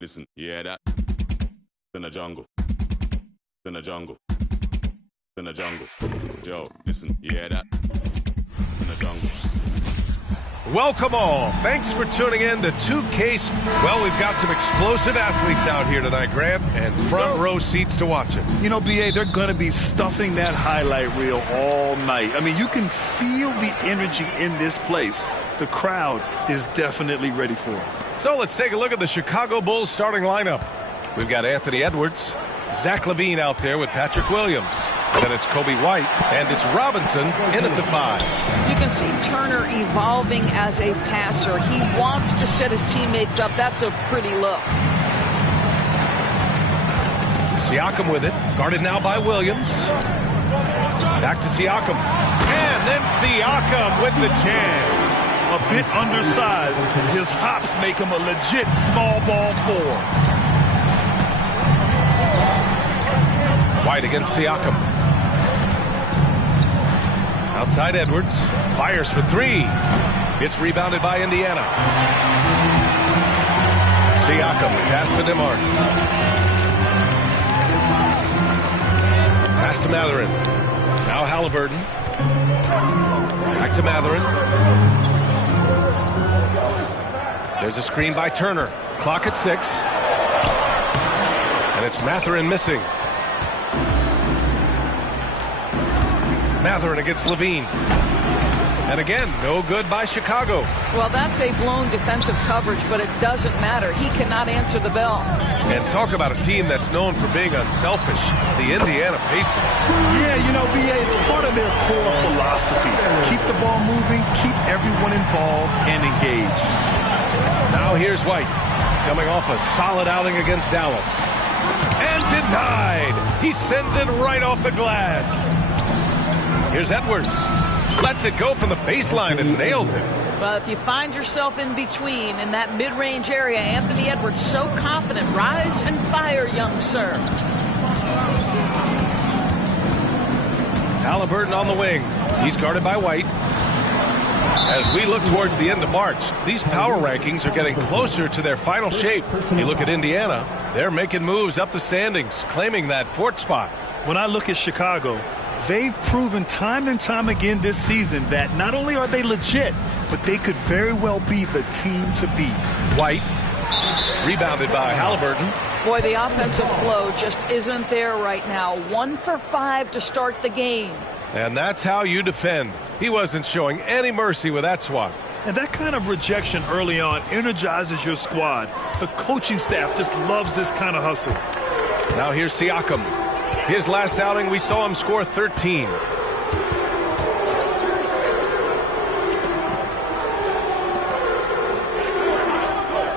Listen, you hear that? In the jungle. In the jungle. In the jungle. Yo, listen, you hear that? In the jungle. Welcome all. Thanks for tuning in to 2K. Well, we've got some explosive athletes out here tonight, Grant, and front row seats to watch it. You know, B.A., they're going to be stuffing that highlight reel all night. I mean, you can feel the energy in this place. The crowd is definitely ready for it. So let's take a look at the Chicago Bulls starting lineup. We've got Anthony Edwards, Zach LaVine out there with Patrick Williams. Then it's Kobe White, and it's Robinson in at the 5. You can see Turner evolving as a passer. He wants to set his teammates up. That's a pretty look. Siakam with it, guarded now by Williams. Back to Siakam. And then Siakam with the jam. A bit undersized. His hops make him a legit small ball 4. White against Siakam. Outside Edwards. Fires for 3. It's rebounded by Indiana. Siakam pass to Nembhard. Pass to Mathurin. Now Halliburton. Back to Mathurin. There's a screen by Turner. Clock at 6. And it's Mathurin missing. Mathurin against LaVine. And again, no good by Chicago. Well, that's a blown defensive coverage, but it doesn't matter. He cannot answer the bell. And talk about a team that's known for being unselfish, the Indiana Pacers. Yeah, you know, B.A., it's part of their core philosophy. Keep the ball moving, keep everyone involved and engaged. Now here's White, coming off a solid outing against Dallas. And denied! He sends it right off the glass. Here's Edwards. Lets it go from the baseline and nails it. Well, if you find yourself in between in that mid-range area, Anthony Edwards so confident. Rise and fire, young sir. Halliburton on the wing. He's guarded by White. As we look towards the end of March, these power rankings are getting closer to their final shape. You look at Indiana, they're making moves up the standings, claiming that 4th spot. When I look at Chicago, they've proven time and time again this season that not only are they legit, but they could very well be the team to beat. White, rebounded by Halliburton. Boy, the offensive flow just isn't there right now. 1 for 5 to start the game. And that's how you defend. He wasn't showing any mercy with that swat. And that kind of rejection early on energizes your squad. The coaching staff just loves this kind of hustle. Now here's Siakam. His last outing, we saw him score 13.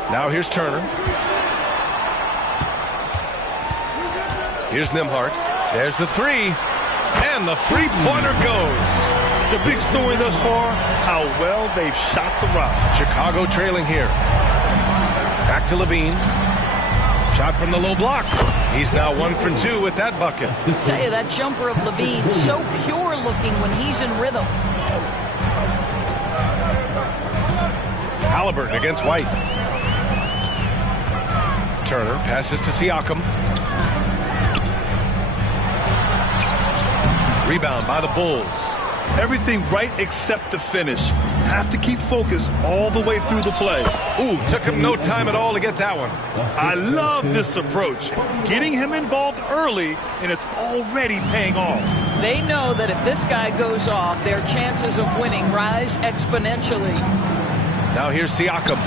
Now here's Turner. Here's Nembhard. There's the 3. And the 3-pointer goes. The big story thus far, how well they've shot the rock. Chicago trailing here. Back to LaVine. Shot from the low block. He's now 1 for 2 with that bucket. I tell you, that jumper of LaVine, so pure looking when he's in rhythm. Halliburton against White. Turner passes to Siakam. Rebound by the Bulls. Everything right except the finish. Have to keep focused all the way through the play. Ooh, took him no time at all to get that one. I love this approach. Getting him involved early, and it's already paying off. They know that if this guy goes off, their chances of winning rise exponentially. Now here's Siakam.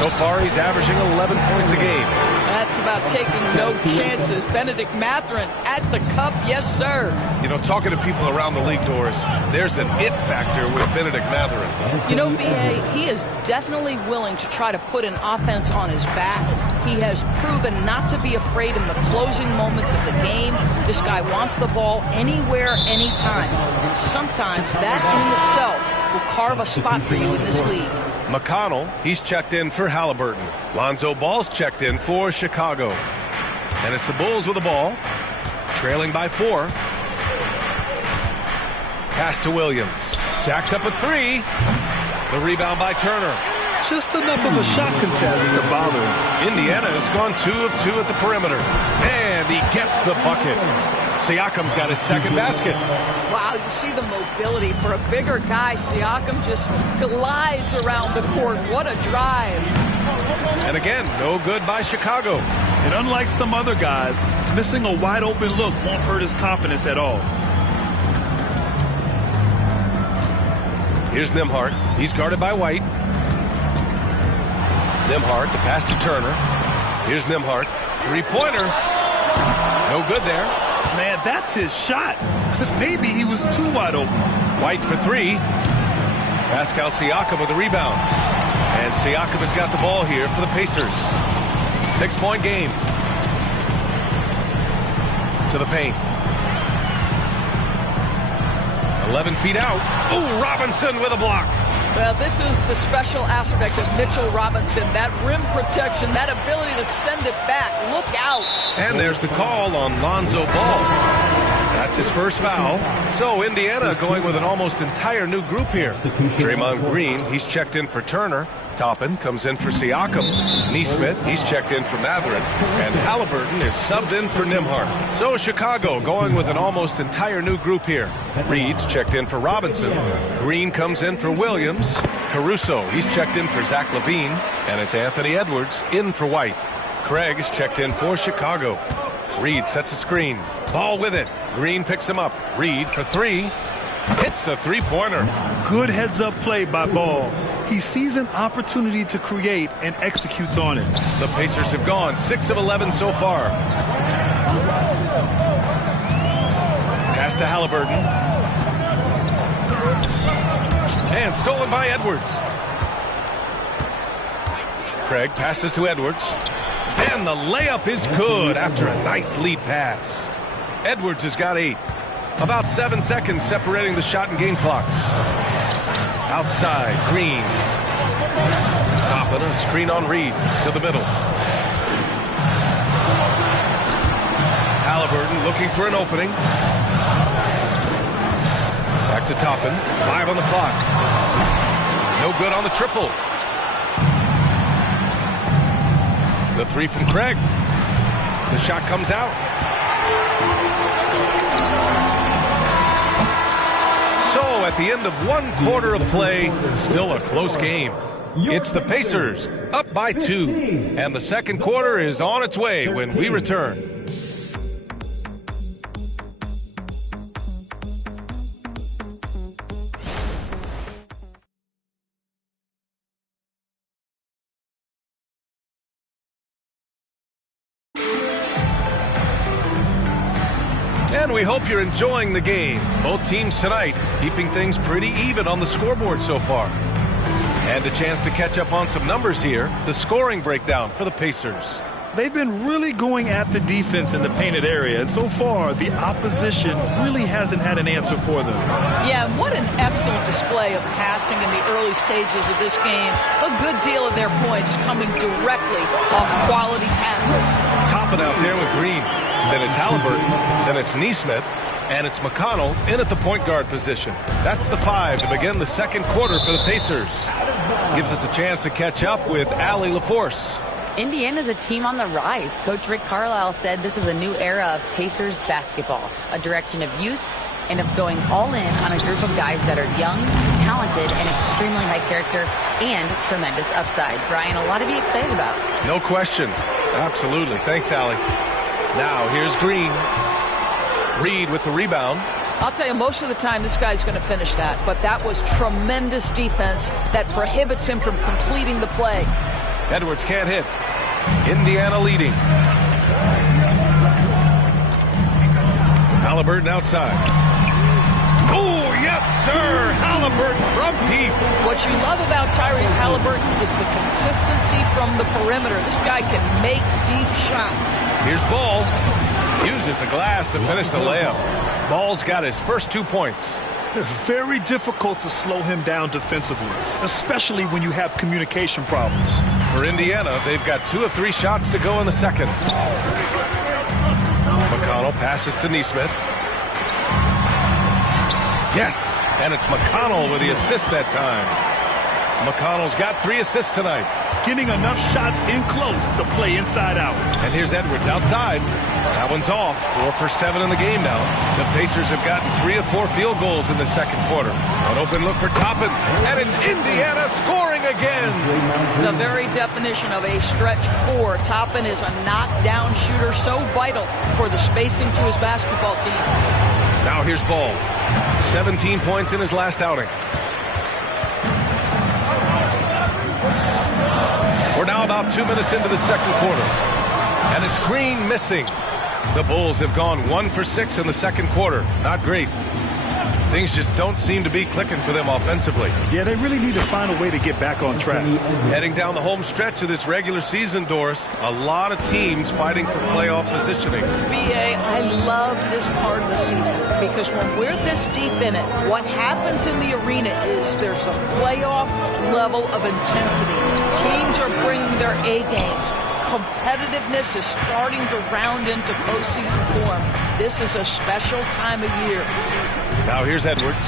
So far, he's averaging 11 points a game. That's about taking no chances. Benedict Mathurin at the cup, yes, sir. You know, talking to people around the league, Doris, there's an it factor with Benedict Mathurin. You know, B.A., he is definitely willing to try to put an offense on his back. He has proven not to be afraid in the closing moments of the game. This guy wants the ball anywhere, anytime. And sometimes that in itself will carve a spot for you in this league. McConnell, he's checked in for Halliburton. Lonzo Ball's checked in for Chicago. And it's the Bulls with the ball, trailing by 4. Pass to Williams. Jacks up a 3. The rebound by Turner. Just enough of a shot contest to bother him. Indiana has gone 2 of 2 at the perimeter. And he gets the bucket. Siakam's got his second basket. Wow, you see the mobility for a bigger guy. Siakam just glides around the court. What a drive. And again, no good by Chicago. And unlike some other guys, missing a wide open look won't hurt his confidence at all. Here's Nembhard. He's guarded by White. Nembhard, the pass to Turner. Here's Nembhard. Three-pointer. No good there. Man, that's his shot. Maybe he was too wide open. White for three. Pascal Siakam with the rebound. And Siakam has got the ball here for the Pacers. 6-point game. To the paint. 11 feet out. Ooh, Robinson with a block. Well, this is the special aspect of Mitchell Robinson. That rim protection, that ability to send it back. Look out. And there's the call on Lonzo Ball. That's his first foul. So Indiana going with an almost entire new group here. Draymond Green, he's checked in for Turner. Toppin comes in for Siakam. Nesmith, he's checked in for Mathurin. And Halliburton is subbed in for Nembhard. So Chicago going with an almost entire new group here. Reed's checked in for Robinson. Green comes in for Williams. Caruso, he's checked in for Zach LaVine. And it's Anthony Edwards in for White. Craig is checked in for Chicago. Reed sets a screen. Ball with it. Green picks him up. Reed for three. Hits a three-pointer. Good heads-up play by Ball. He sees an opportunity to create and executes on it. The Pacers have gone 6 of 11 so far. Pass to Halliburton. And stolen by Edwards. Craig passes to Edwards. And the layup is good after a nice lead pass. Edwards has got 8. About 7 seconds separating the shot and game clocks. Outside, Green. Toppin, a screen on Reed to the middle. Halliburton looking for an opening. Back to Toppin. 5 on the clock. No good on the triple. The three from Craig. The shot comes out. So at the end of 1 quarter of play, still a close game. It's the Pacers up by 2. And the second quarter is on its way when we return. And we hope you're enjoying the game. Both teams tonight keeping things pretty even on the scoreboard so far. And a chance to catch up on some numbers here. The scoring breakdown for the Pacers. They've been really going at the defense in the painted area, and so far the opposition really hasn't had an answer for them. Yeah, and what an excellent display of passing in the early stages of this game. A good deal of their points coming directly off quality passes. Toppin out there with Green. Then it's Halliburton. Then it's Nesmith. And it's McConnell in at the point guard position. That's the 5 to begin the second quarter for the Pacers. Gives us a chance to catch up with Allie LaForce. Indiana's a team on the rise. Coach Rick Carlisle said this is a new era of Pacers basketball, a direction of youth and of going all in on a group of guys that are young, talented, and extremely high character and tremendous upside. Brian, a lot to be excited about. No question. Absolutely. Thanks, Allie. Now here's Green. Reed with the rebound. I'll tell you, most of the time this guy's going to finish that, but that was tremendous defense that prohibits him from completing the play. Edwards can't hit. Indiana leading. Halliburton outside. Oh, yes, sir. Halliburton from deep. What you love about Tyrese Halliburton is the consistency from the perimeter. This guy can make deep shots. Here's Ball. Uses the glass to finish the layup. Ball's got his first 2 points. It's very difficult to slow him down defensively, especially when you have communication problems. For Indiana, they've got 2 of 3 shots to go in the second. McConnell passes to Nesmith. Yes, and it's McConnell with the assist that time. McConnell's got 3 assists tonight. Getting enough shots in close to play inside out. And here's Edwards outside. That one's off. 4 for 7 in the game now. The Pacers have gotten 3 of 4 field goals in the second quarter. An open look for Toppin, and it's Indiana scoring again. The very definition of a stretch 4. Toppin is a knockdown shooter, so vital for the spacing to his basketball team. Now here's Ball. 17 points in his last outing. We're now about 2 minutes into the second quarter. And it's Green missing. The Bulls have gone 1 for 6 in the second quarter. Not great. Things just don't seem to be clicking for them offensively. Yeah, they really need to find a way to get back on track. Heading down the home stretch of this regular season, Doris, a lot of teams fighting for playoff positioning. BA, I love this part of the season because when we're this deep in it, what happens in the arena is there's a playoff level of intensity. Teams are bringing their A games. Competitiveness is starting to round into postseason form. This is a special time of year. Now here's Edwards.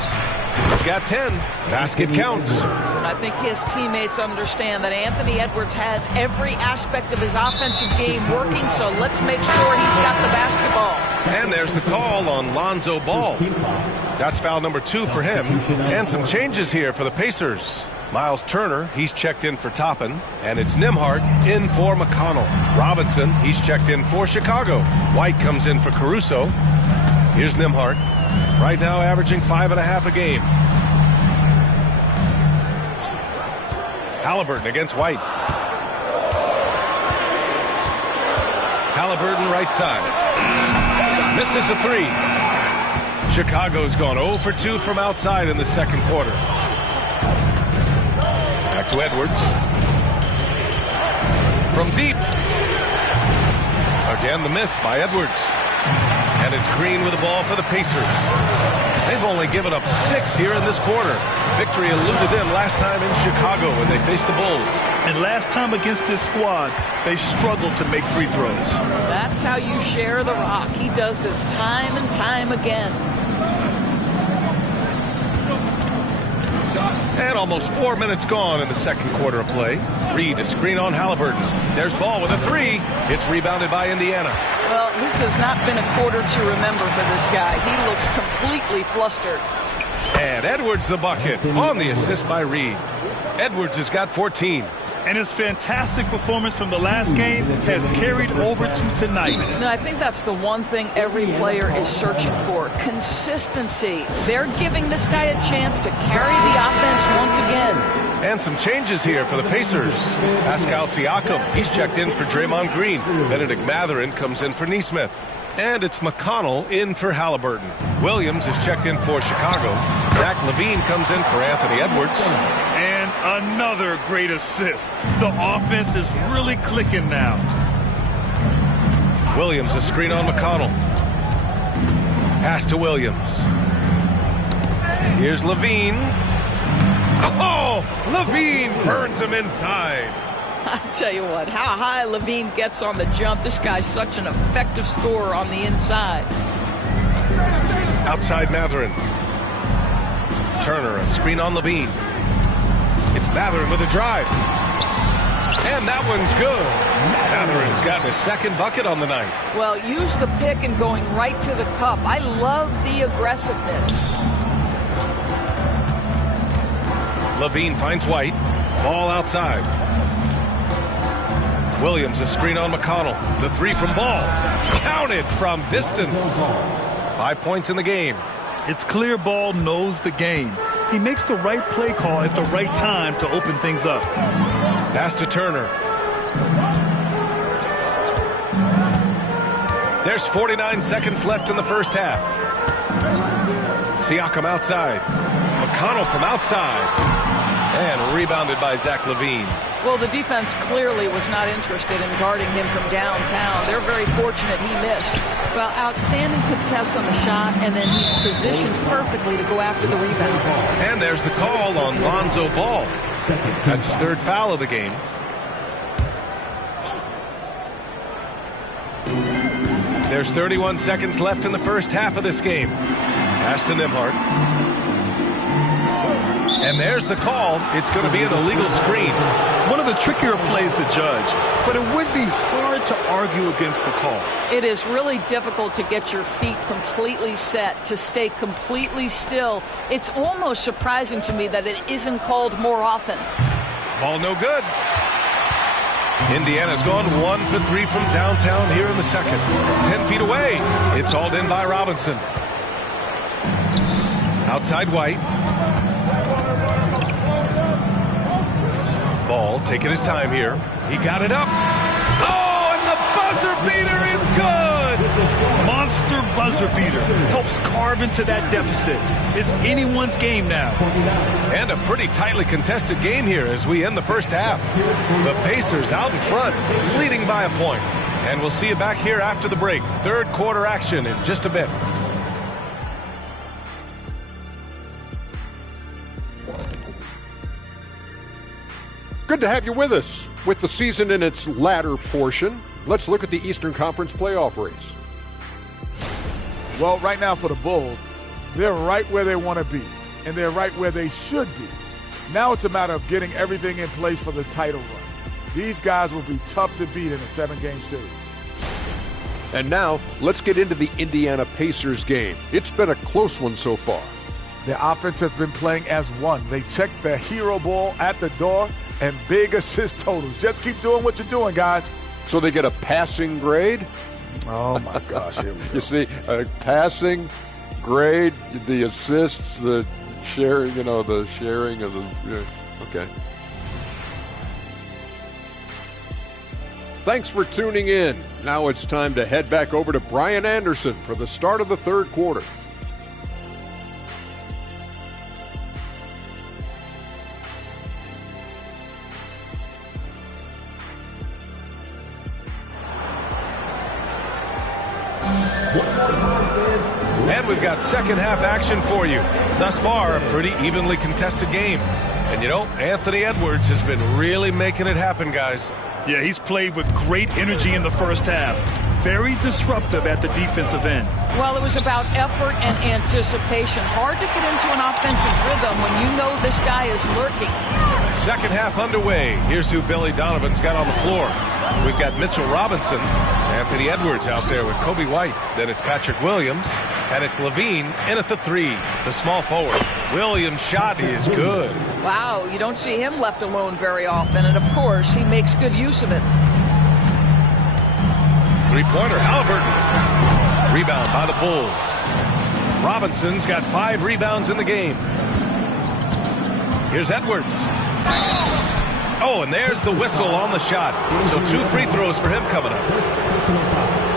He's got 10. Basket counts. I think his teammates understand that Anthony Edwards has every aspect of his offensive game working, so let's make sure he's got the basketball. And there's the call on Lonzo Ball. That's foul number 2 for him. And some changes here for the Pacers. Miles Turner, he's checked in for Toppin, and it's Nembhard in for McConnell. Robinson, he's checked in for Chicago. White comes in for Caruso. Here's Nembhard, right now averaging 5.5 a game. Halliburton against White. Halliburton right side. Misses the 3. Chicago's gone 0 for 2 from outside in the second quarter. Back to Edwards. From deep. Again, the miss by Edwards. And it's Green with the ball for the Pacers. They've only given up 6 here in this quarter. Victory eluded them last time in Chicago when they faced the Bulls. And last time against this squad, they struggled to make free throws. That's how you share the rock. He does this time and time again. And almost 4 minutes gone in the second quarter of play. Reed a screen on Halliburton. There's Ball with a 3. It's rebounded by Indiana. Well, this has not been a quarter to remember for this guy. He looks completely flustered. And Edwards the bucket on the assist by Reed. Edwards has got 14. And his fantastic performance from the last game has carried over to tonight. And I think that's the one thing every player is searching for. Consistency. They're giving this guy a chance to carry the offense once again. And some changes here for the Pacers. Pascal Siakam, he's checked in for Draymond Green. Benedict Mathurin comes in for Nesmith. And it's McConnell in for Halliburton. Williams is checked in for Chicago. Zach LaVine comes in for Anthony Edwards. And another great assist. The offense is really clicking now. Williams a screen on McConnell. Pass to Williams. Here's LaVine. Oh, LaVine burns him inside. I tell you what, how high LaVine gets on the jump. This guy's such an effective scorer on the inside. Outside Mathurin. Turner, a screen on LaVine. It's Mathurin with a drive. And that one's good. Mathurin's gotten his second bucket on the night. Well, use the pick and going right to the cup. I love the aggressiveness. LaVine finds White. Ball outside. Williams a screen on McConnell. The 3 from Ball. Counted from distance. 5 points in the game. It's clear Ball knows the game. He makes the right play call at the right time to open things up. Pass to Turner. There's 49 seconds left in the first half. Siakam outside. McConnell from outside. And rebounded by Zach LaVine. Well, the defense clearly was not interested in guarding him from downtown. They're very fortunate he missed. Well, outstanding contest on the shot, and then he's positioned perfectly to go after the rebound. And there's the call on Lonzo Ball. That's his 3rd foul of the game. There's 31 seconds left in the first half of this game. Pass to Nembhard. And there's the call. It's going to be an illegal screen. One of the trickier plays to judge, but it would be hard to argue against the call. It is really difficult to get your feet completely set, to stay completely still. It's almost surprising to me that it isn't called more often. Ball no good. Indiana's gone 1 for 3 from downtown here in the second. 10 feet away. It's hauled in by Robinson. Outside White. Ball taking his time here. He got it up. Oh, and the buzzer beater is good. Monster buzzer beater helps carve into that deficit. It's anyone's game now. And a pretty tightly contested game here as we end the first half. The Pacers out in front, leading by a point. And we'll see you back here after the break. Third quarter action in just a bit. Good to have you with us. With the season in its latter portion, let's look at the Eastern Conference playoff race. Well, right now for the Bulls, they're right where they want to be, and they're right where they should be. Now it's a matter of getting everything in place for the title run. These guys will be tough to beat in a 7-game series. And now, let's get into the Indiana Pacers game. It's been a close one so far. Their offense has been playing as one. They check the hero ball at the door and big assist totals. Just keep doing what you're doing, guys. So they get a passing grade? Oh, my gosh. Here we go. You see, a passing grade, the assists, the sharing, the sharing of the... Okay. Thanks for tuning in. Now it's time to head back over to Brian Anderson for the start of the third quarter. And we've got second half action for you. Thus far, a pretty evenly contested game. And Anthony Edwards has been really making it happen, guys. Yeah, he's played with great energy in the first half. Very disruptive at the defensive end. Well, it was about effort and anticipation. Hard to get into an offensive rhythm when you know this guy is lurking. Second half underway. Here's who Billy Donovan's got on the floor. We've got Mitchell Robinson, Anthony Edwards out there with Kobe White. Then it's Patrick Williams, and it's Levine in at the 3, the small forward. Williams' shot is good. Wow, you don't see him left alone very often, and of course, he makes good use of it. Three-pointer, Halliburton. Rebound by the Bulls. Robinson's got 5 rebounds in the game. Here's Edwards. Oh, and there's the whistle on the shot. So 2 free throws for him coming up.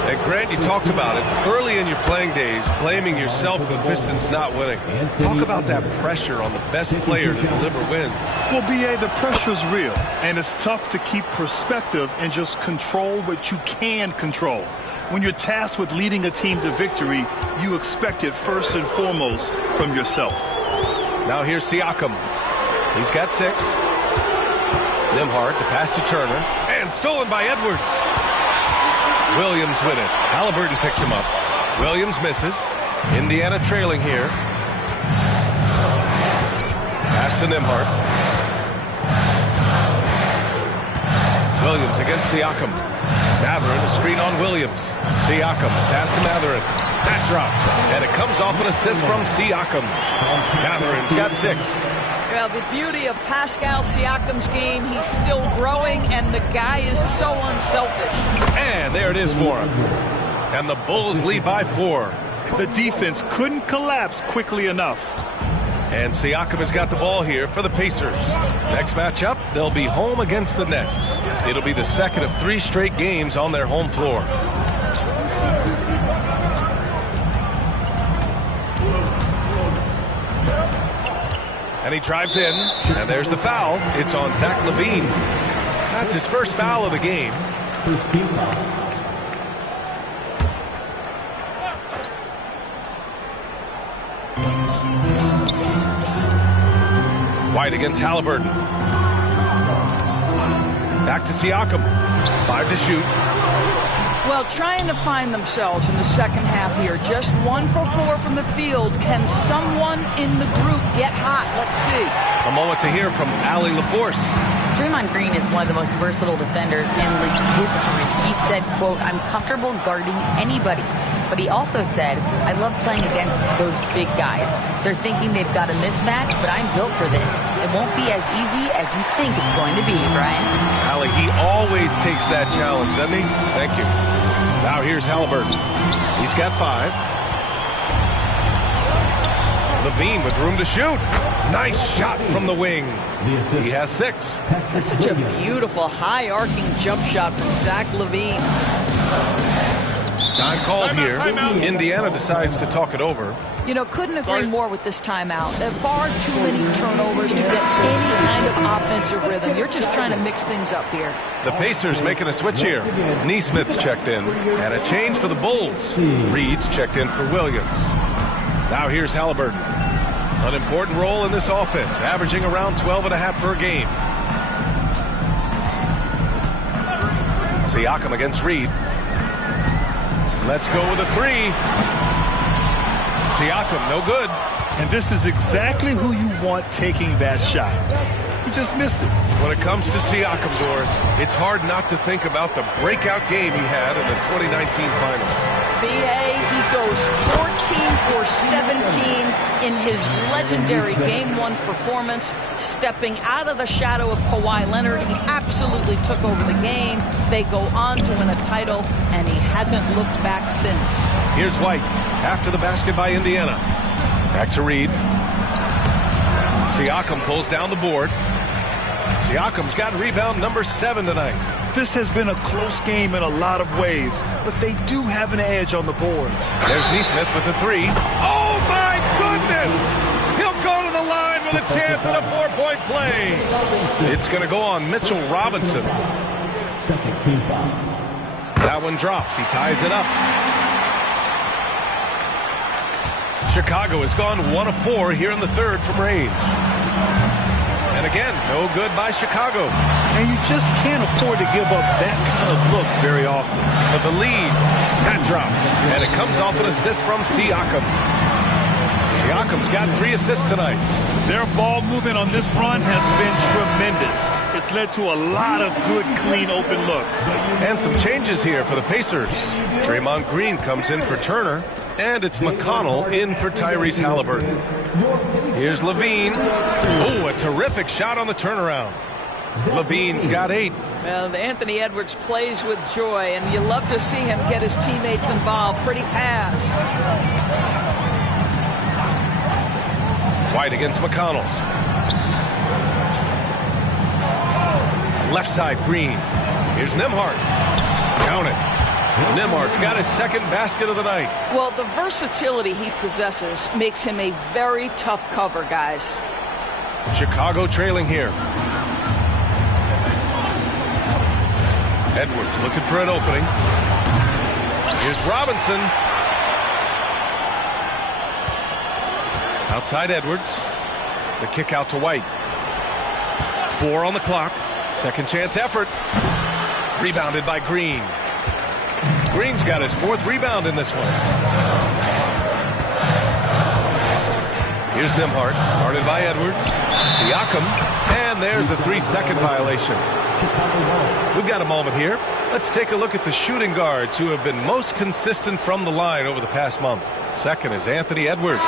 And Grant, you talked about it early in your playing days, blaming yourself for the Pistons not winning. Talk about that pressure on the best player to deliver wins. Well, B.A., the pressure's real, and it's tough to keep perspective and just control what you can control. When you're tasked with leading a team to victory, you expect it first and foremost from yourself. Now here's Siakam. He's got 6. Nembhard, the pass to Turner, and stolen by Edwards. Williams with it. Halliburton picks him up. Williams misses. Indiana trailing here. Pass to Nembhard. Williams against Siakam. Mathurin, a screen on Williams. Siakam, pass to Mathurin. That drops, and it comes off an assist from Siakam. Mathurin's got 6. Well, the beauty of Pascal Siakam's game, he's still growing, and the guy is so unselfish. And there it is for him. And the Bulls lead by 4. The defense couldn't collapse quickly enough. And Siakam has got the ball here for the Pacers. Next matchup, they'll be home against the Nets. It'll be the second of 3 straight games on their home floor. And he drives in, and there's the foul. It's on Zach LaVine. That's his first foul of the game. First team foul. White against Halliburton. Back to Siakam. 5 to shoot. Well, trying to find themselves in the second half here. Just 1 for 4 from the field. Can someone in the group get hot? Let's see. A moment to hear from Allie LaForce. Draymond Green is one of the most versatile defenders in league history. He said, quote, "I'm comfortable guarding anybody." But he also said, "I love playing against those big guys. They're thinking they've got a mismatch, but I'm built for this. It won't be as easy as you think it's going to be," Brian. Allie, he always takes that challenge, doesn't he? Thank you. Now here's Halliburton. He's got 5. Levine with room to shoot. Nice shot from the wing. He has 6. That's such a beautiful high-arcing jump shot from Zach LaVine. Time called here. Indiana decides to talk it over. You know, couldn't agree more with this timeout. There are far too many turnovers to get any kind of offensive rhythm. You're just trying to mix things up here. The Pacers making a switch here. Neesmith's checked in. And a change for the Bulls. Reed's checked in for Williams. Now here's Halliburton. An important role in this offense, averaging around 12.5 per game. Siakam against Reed. Let's go with a 3. Siakam, no good. And this is exactly who you want taking that shot. He just missed it. When it comes to Siakam, Doris, it's hard not to think about the breakout game he had in the 2019 finals. B.A., he goes 14 for 17 in his legendary Game 1 performance, stepping out of the shadow of Kawhi Leonard. He absolutely took over the game. They go on to win a title, and he hasn't looked back since. Here's White after the basket by Indiana. Back to Reed. Siakam pulls down the board. Siakam's got rebound number 7 tonight. This has been a close game in a lot of ways, but they do have an edge on the boards. There's Neesmith with a 3. Oh, my goodness! He'll go to the line with a chance at a 4-point play. It's going to go on Mitchell Robinson. That one drops. He ties it up. Chicago has gone 1 of 4 here in the third from range. And again, no good by Chicago. And you just can't afford to give up that kind of look very often. For the lead, that drops. And it comes off an assist from Siakam. Siakam's got 3 assists tonight. Their ball movement on this run has been tremendous. It's led to a lot of good, clean, open looks. And some changes here for the Pacers. Draymond Green comes in for Turner. And it's McConnell in for Tyrese Halliburton. Here's Levine. Oh, a terrific shot on the turnaround. Levine's got 8. Well, Anthony Edwards plays with joy, and you love to see him get his teammates involved. Pretty pass. White against McConnell. Left side, Green. Here's Nembhard. Count it. Nembhard's got his 2nd basket of the night. Well, the versatility he possesses makes him a very tough cover, guys. Chicago trailing here. Edwards looking for an opening. Here's Robinson. Outside Edwards. The kick out to White. 4 on the clock. Second chance effort. Rebounded by Green. Green's got his 4th rebound in this one. Here's Nembhard, guarded by Edwards. Siakam, and there's a 3-second violation. We've got a moment here. Let's take a look at the shooting guards who have been most consistent from the line over the past month. Second is Anthony Edwards.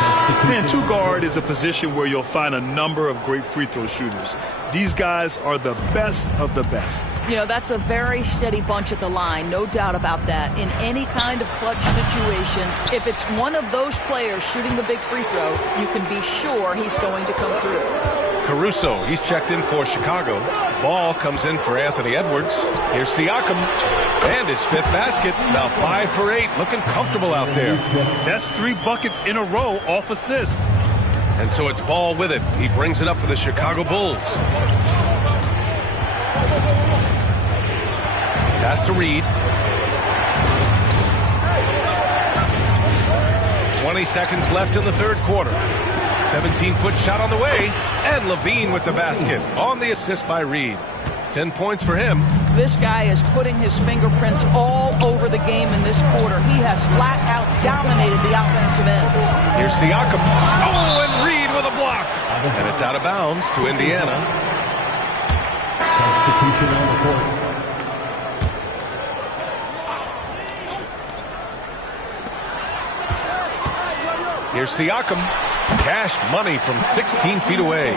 Man, 2 guard is a position where you'll find a number of great free throw shooters. These guys are the best of the best. You know, that's a very steady bunch at the line, no doubt about that. In any kind of clutch situation, if it's one of those players shooting the big free throw, you can be sure he's going to come through. Caruso, he's checked in for Chicago. Ball comes in for Anthony Edwards. Here's Siakam. And his 5th basket. Now 5 for 8. Looking comfortable out there. That's 3 buckets in a row off assist. And so it's Ball with it. He brings it up for the Chicago Bulls. Pass to Reed. 20 seconds left in the third quarter. 17-foot shot on the way. And Levine with the basket on the assist by Reed. 10 points for him. This guy is putting his fingerprints all over the the game in this quarter. He has flat out dominated the offensive end. Here's Siakam. Oh, and Reed with a block. And it's out of bounds to Indiana. Substitution on the court. Here's Siakam. Cash money from 16 feet away.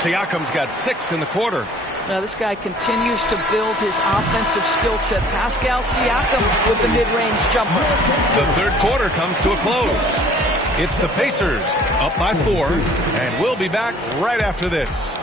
Siakam's got 6 in the quarter. Now this guy continues to build his offensive skill set. Pascal Siakam with the mid-range jumper. The third quarter comes to a close. It's the Pacers up by 4, and we'll be back right after this.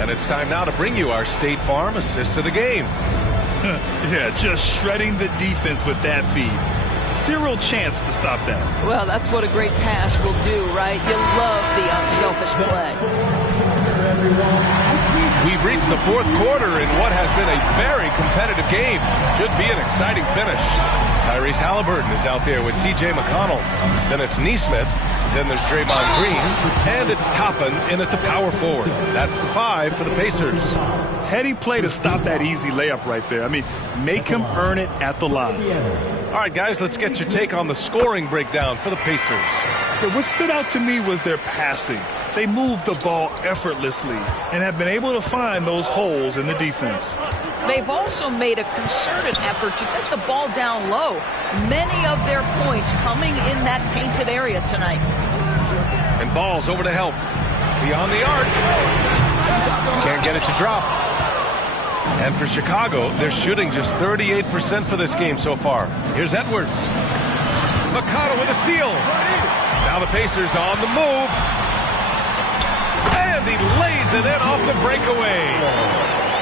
And it's time now to bring you our State Farm assist of the game. Yeah, just shredding the defense with that feed. Zero chance to stop that. Well, that's what a great pass will do, right? You love the unselfish play. We've reached the fourth quarter in what has been a very competitive game. Should be an exciting finish. Tyrese Halliburton is out there with T.J. McConnell. Then it's Nesmith. Then there's Draymond Green. And it's Toppin in at the power forward. That's the 5 for the Pacers. Heady play to stop that easy layup right there. I mean, make him earn it at the line. All right, guys, let's get your take on the scoring breakdown for the Pacers. Yeah, what stood out to me was their passing. They moved the ball effortlessly and have been able to find those holes in the defense. They've also made a concerted effort to get the ball down low. Many of their points coming in that painted area tonight. And Ball's over to help. Beyond the arc. Can't get it to drop. And for Chicago, they're shooting just 38% for this game so far. Here's Edwards. McConnell with a steal. Now the Pacers on the move. And he lays it in off the breakaway.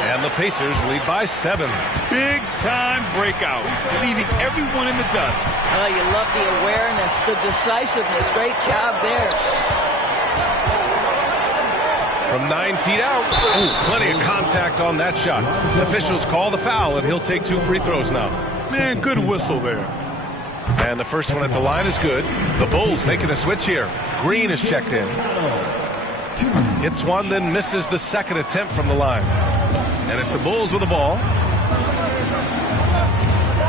And the Pacers lead by 7. Big time breakout, leaving everyone in the dust. Oh, you love the awareness, the decisiveness. Great job there. From 9 feet out. Oh, plenty of contact on that shot. Officials call the foul, and he'll take 2 free throws now. Man, good whistle there. And the first one at the line is good. The Bulls making a switch here. Green is checked in. Hits one, then misses the second attempt from the line. And it's the Bulls with the ball.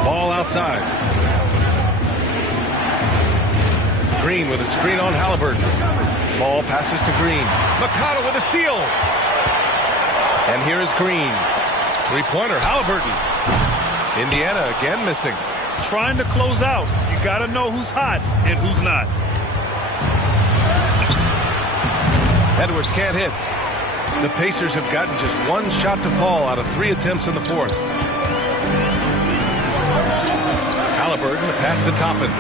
Ball outside. Green with a screen on Halliburton. Ball passes to Green. McConnell with a steal. And here is Green. Three-pointer, Halliburton. Indiana again missing. Trying to close out. You got to know who's hot and who's not. Edwards can't hit. The Pacers have gotten just 1 shot to fall out of 3 attempts in the fourth. Halliburton, the pass to Toppin.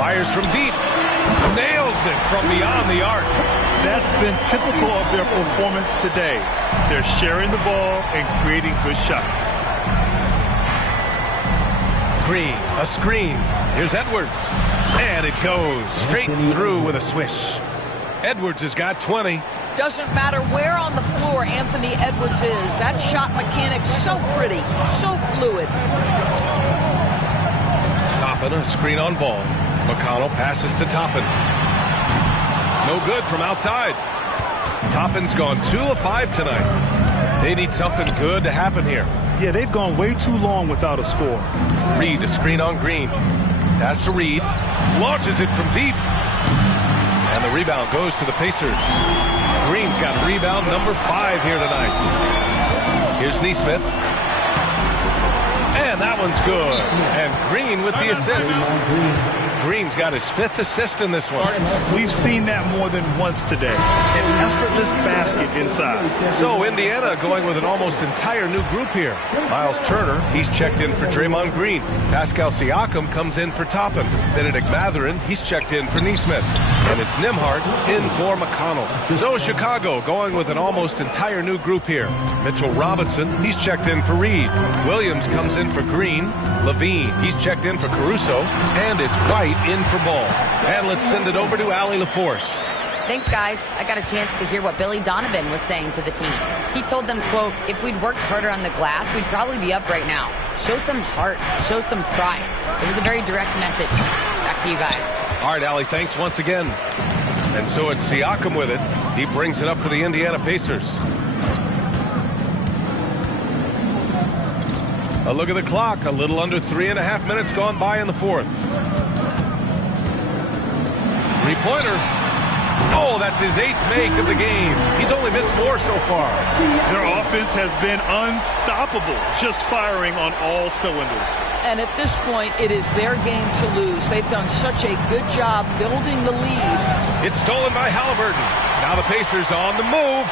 Fires from deep. Nails it from beyond the arc. That's been typical of their performance today. They're sharing the ball and creating good shots. Green, a screen. Here's Edwards. And it goes straight through with a swish. Edwards has got 20. Doesn't matter where on the floor Anthony Edwards is. That shot mechanic's so pretty, so fluid. Toppin, a screen on Ball. McConnell passes to Toppin. No good from outside. Toppin's gone 2 of 5 tonight. They need something good to happen here. Yeah, they've gone way too long without a score. Reed, a screen on Green. Pass to Reed. Launches it from deep. And the rebound goes to the Pacers. Green's got rebound number 5 here tonight. Here's Nesmith. And that one's good. And Green with the assist. Green's got his 5th assist in this one. We've seen that more than once today. An effortless basket inside. So Indiana going with an almost entire new group here. Miles Turner, he's checked in for Draymond Green. Pascal Siakam comes in for Toppin. Benedict Mathurin, he's checked in for Nesmith. And it's Nembhard in for McConnell. So Chicago going with an almost entire new group here. Mitchell Robinson, he's checked in for Reed. Williams comes in for Green. Levine, he's checked in for Caruso. And it's White in for Ball. And let's send it over to Allie LaForce. Thanks, guys. I got a chance to hear what Billy Donovan was saying to the team. He told them, quote, if we'd worked harder on the glass, we'd probably be up right now. Show some heart. Show some pride. It was a very direct message. Back to you guys. All right, Allie, thanks once again. And so it's Siakam with it. He brings it up for the Indiana Pacers. A look at the clock. A little under 3.5 minutes gone by in the fourth. Three-pointer. Oh, that's his 8th make of the game. He's only missed 4 so far. Their offense has been unstoppable, just firing on all cylinders. And at this point, it is their game to lose. They've done such a good job building the lead. It's stolen by Halliburton. Now the Pacers on the move.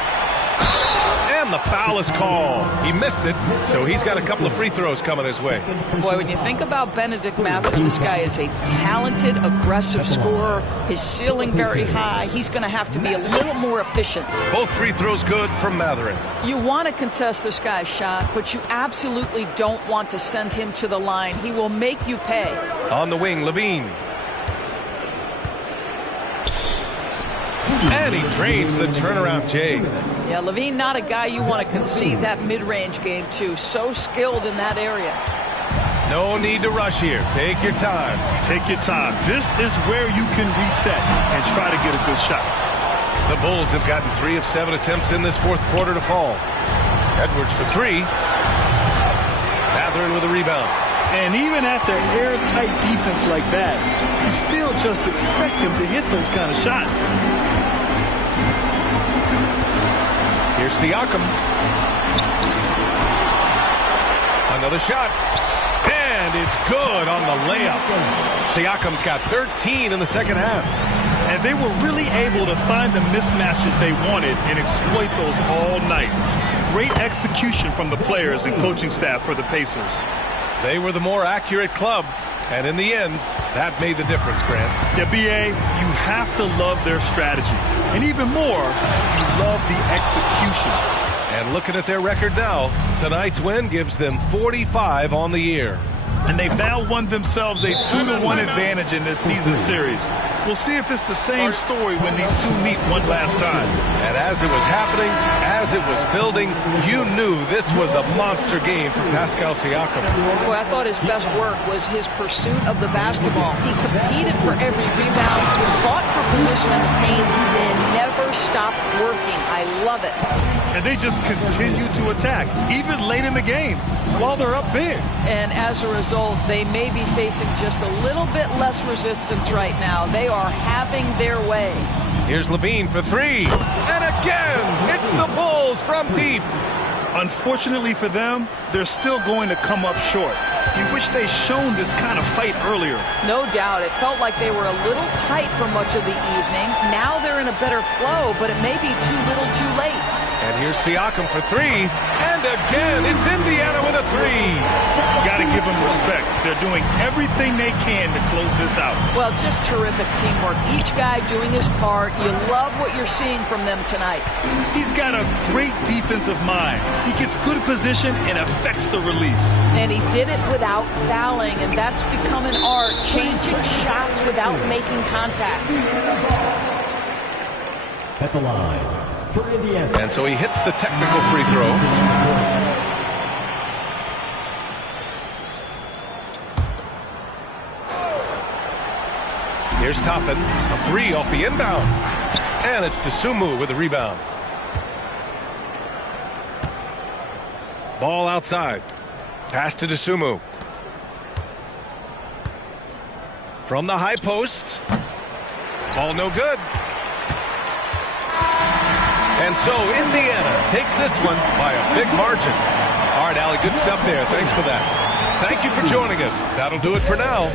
And the foul is called. He missed it, so he's got a couple of free throws coming his way. Boy, when you think about Benedict Mathurin, this guy is a talented, aggressive scorer. His ceiling very high. He's going to have to be a little more efficient. Both free throws good from Mathurin. You want to contest this guy's shot, but you absolutely don't want to send him to the line. He will make you pay. On the wing, Levine. And he drains the turnaround, Jay. Yeah, Levine, not a guy you want to concede that mid-range game to. So skilled in that area. No need to rush here. Take your time. Take your time. This is where you can reset and try to get a good shot. The Bulls have gotten 3 of 7 attempts in this fourth quarter to fall. Edwards for 3. Mathurin with a rebound. And even after airtight defense like that, you still just expect him to hit those kind of shots. Here's Siakam. Another shot. And it's good on the layup. Siakam's got 13 in the second half. And they were really able to find the mismatches they wanted and exploit those all night. Great execution from the players and coaching staff for the Pacers. They were the more accurate club. And in the end, that made the difference, Grant. Yeah, B.A., you have to love their strategy. And even more, you love the execution. And looking at their record now, tonight's win gives them 45 on the year. And they've now won themselves a 2-1 advantage in this season series. We'll see if it's the same story when these two meet one last time. And as it was happening, as it was building, you knew this was a monster game for Pascal Siakam. Boy, I thought his best work was his pursuit of the basketball. He competed for every rebound, fought for position in the paint, and never stopped working. I love it. And they just continue to attack, even late in the game, while they're up big. And as a result, they may be facing just a little bit less resistance right now. They are having their way. Here's Levine for 3. And again, it's the Bulls from deep. Unfortunately for them, they're still going to come up short. You wish they'd shown this kind of fight earlier. No doubt. It felt like they were a little tight for much of the evening. Now they're in a better flow, but it may be too little too late. And here's Siakam for 3. And again, it's Indiana with a 3. Got to give them respect. They're doing everything they can to close this out. Well, just terrific teamwork. Each guy doing his part. You love what you're seeing from them tonight. He's got a great defensive mind. He gets good position and affects the release. And he did it without fouling, and that's become an art, changing shots without making contact. At the line. And so he hits the technical free throw. Here's Toppin, a 3 off the inbound. And it's Dosunmu with a rebound. Ball outside. Pass to Dosunmu. From the high post. Ball no good. And so Indiana takes this one by a big margin. All right, Allie, good stuff there. Thanks for that. Thank you for joining us. That'll do it for now.